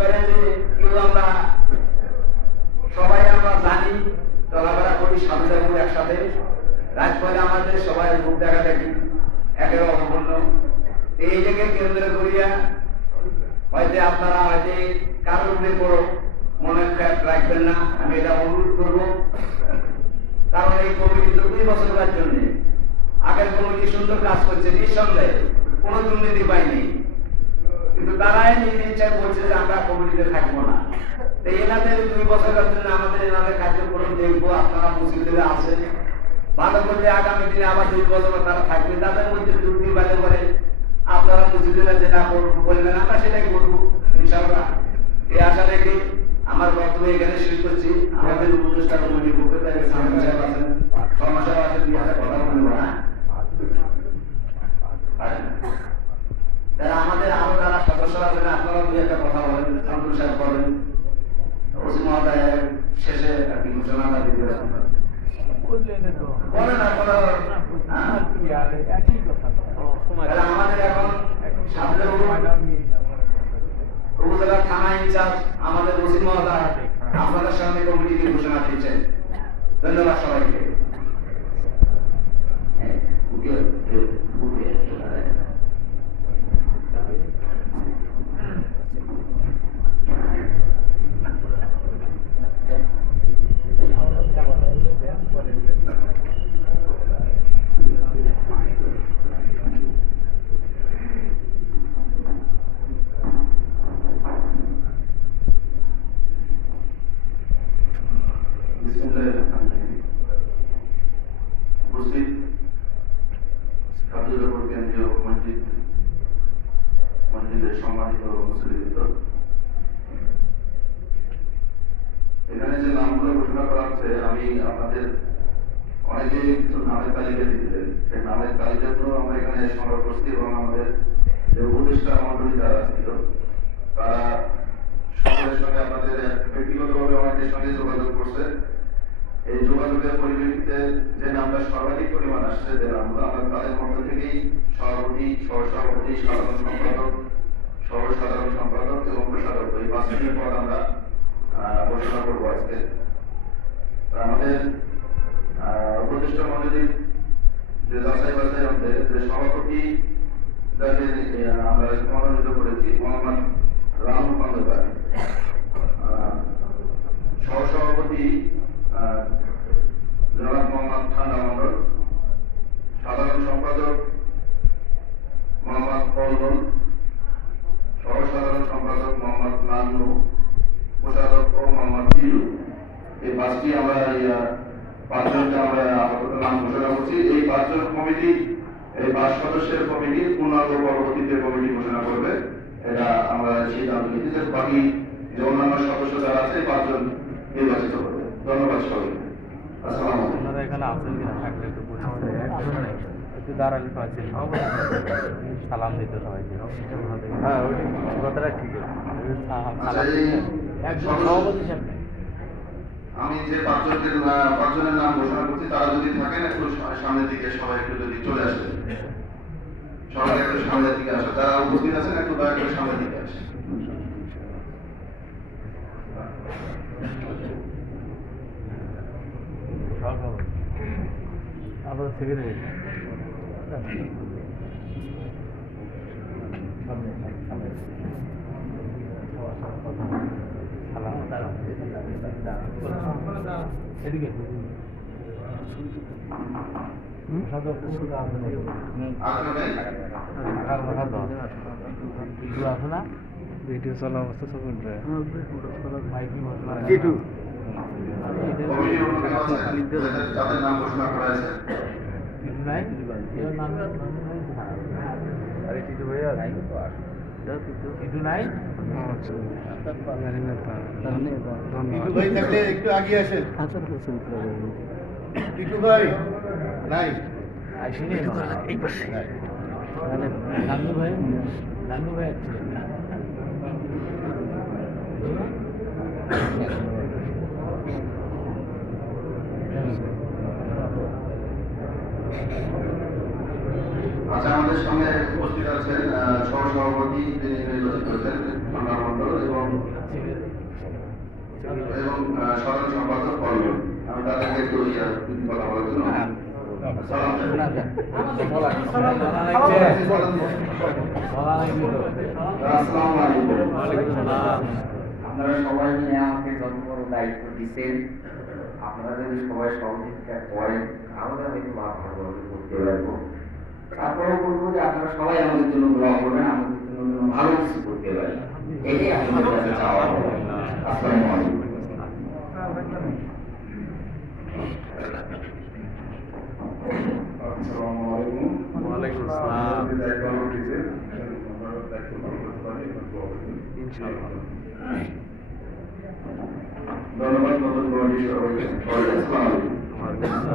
করে যে কেউ আমরা সবাই আমরা জানি চলাফেরা করি সামনে একসাথে রাত পরে আমাদের সবাই মুখ দেখা দেখি একের অনন্য এই জায়গায় কেন্দ্র করিয়া হয়তো আপনারা হয়তো কারোর উপরে বড় মনে রাখবেন না, আমি এটা অনুরোধ করব। কারণ এই কমিটি তো 2 বছরের জন্য আগের কমিটি সুন্দর কাজ করছে, নিঃসন্দেহে কোনো দুর্নীতি পাইনি, কিন্তু তারাই নিজের ইচ্ছায় বলছে যে আমরা কমিটিতে থাকবো না। তো এনাদের 2 বছরের জন্য আমাদের এনাদের কার্যক্রম দেখবো। আপনারা মসজিদে আছেন, ভালো করলে আগামী দিনে আবার 2 বছর তারা থাকবে। তাদের মধ্যে ত্রুটি বাদে করে আপনারা মসজিদে যেটা বলবেন আমরা সেটাই করবো ইনশাআল্লাহ। এই আশা রেখে আমার বক্তব্য এখানে শেষ করছি। আমাদের উপদেষ্টা কমিটির পক্ষ থেকে সামনে সাহেব আছেন, সমস্যা আছে, 2 হাজার কথা বলবো না। তারা আমাদের আরো যারা সদস্যরা আছেন আপনারা 2 একটা কথা বলেন, শামসুল সাহেব বলেন, ওসি মহোদয় শেষে আর কি ঘোষণাটা দিতে আমাদের এখন সামনে উপজেলা থানা ইনচার্জ আমাদের ওসি মহোদয় আপনাদের সামনে কমিটিকে ঘোষণা দিচ্ছেন। ধন্যবাদ সবাইকে। উপস্থিত কার্যকর কেন্দ্রীয় মসজিদের সম্মানিত মুসলিম, এখানে যে নামগুলো ঘোষণা করা হচ্ছে, আমি আপনাদের অনেকেই কিছু নামের তালিকা দিয়েছিলেন, সেই নামের তালিকাগুলো আমরা এখানে সংগ্রহ করছি এবং আমাদের যে উপদেষ্টা মন্ডলী যারা ছিল তারা সকলের সঙ্গে আপনাদের ব্যক্তিগতভাবে অনেকের সঙ্গে যোগাযোগ করছে। এই যোগাযোগের পরিপ্রেক্ষিতে যে নামটা সর্বাধিক পরিমাণ আসছে, যে নামগুলো আমরা তাদের মধ্য থেকেই সভাপতি, সহসভাপতি, সাধারণ সম্পাদক, সর্বসাধারণ সম্পাদক এবং প্রসারক, এই 5টি পদ আমরা ঘোষণা করবো আজকে। আমাদের উপদেষ্টা মন্ডলীর যে যাচাই বাছাই মধ্যে যে সভাপতি যাকে আমরা মনোনীত করেছি মোহাম্মদ রাহুল খন্দকার, সহসভাপতি জনাব মোহাম্মদ ঠান্ডা মন্ডল, সাধারণ সম্পাদক মোহাম্মদ ফজল, সহসাধারণ সম্পাদক মোহাম্মদ নান্নু, কোষাধ্যক্ষ মোহাম্মদ তিলু। এই 5টি আমরা 5 জনকে আমরা আপাতত নাম ঘোষণা করছি। এই 5 জন কমিটি, এই 5 সদস্যের কমিটি পূর্ণাঙ্গ পরবর্তীতে কমিটি ঘোষণা করবে, এটা আমরা সিদ্ধান্ত নিচ্ছি। বাকি যে অন্যান্য সদস্য যারা আছে 5 জন নির্বাচিত হবে। ধন্যবাদ সবাই। আসসালামু আলাইকুম। আপনারা এখানে আছেন কিনা থাকলে একটু দাঁড়ালে পাচ্ছেন, সালাম দিতে সবাইকে। হ্যাঁ, ওই কথাটা ঠিক আছে। আমি যে 5 জনের নাম ঘোষণা করছি তারা যদি থাকেন একটু সামনের দিকে সবাই একটু যদি চলে আসে, সবাই একটু সামনের দিকে আসে, যারা উপস্থিত আছেন একটু দয়া করে সামনের দিকে আসে। আপনার সেক্রেটারি এদিকে আছে না ভিডিও চলা অবস্থা সব নাম ঘোষণা করা আছে। একটু আগে আসেন। টিটু ভাই নাই, নান্নু ভাই আছে। আচ্ছা, আমাদের সঙ্গে উপস্থিত আছেন সহসভাপতি, তিনি নির্বাচিত হয়েছেন ঠান্ডা মন্ডল, এবং এবং সাধারণ সম্পাদক কর্মী আমি তাদেরকে একটু কথা বলার জন্য আপনারা সবাই মিলে আমাকে যত বড় দায়িত্ব দিচ্ছেন, আপনারা যদি সবাই সহযোগিতা করেন তাহলে হয়তো ভালোভাবে করতে পারবো। তারপরেও বলবো যে আপনারা সবাই আমাদের জন্য দোয়া করবেন, আমাদের জন্য ভালো কিছু করতে পারি, এটাই আপনাদের কাছে চাওয়া। আসসালামু আলাইকুম। ওয়ালাইকুম আসসালাম। ইনশাআল্লাহ। ধন্যবাদ নতুন কমিটি সভাপতি। আসসালামু আলাইকুম।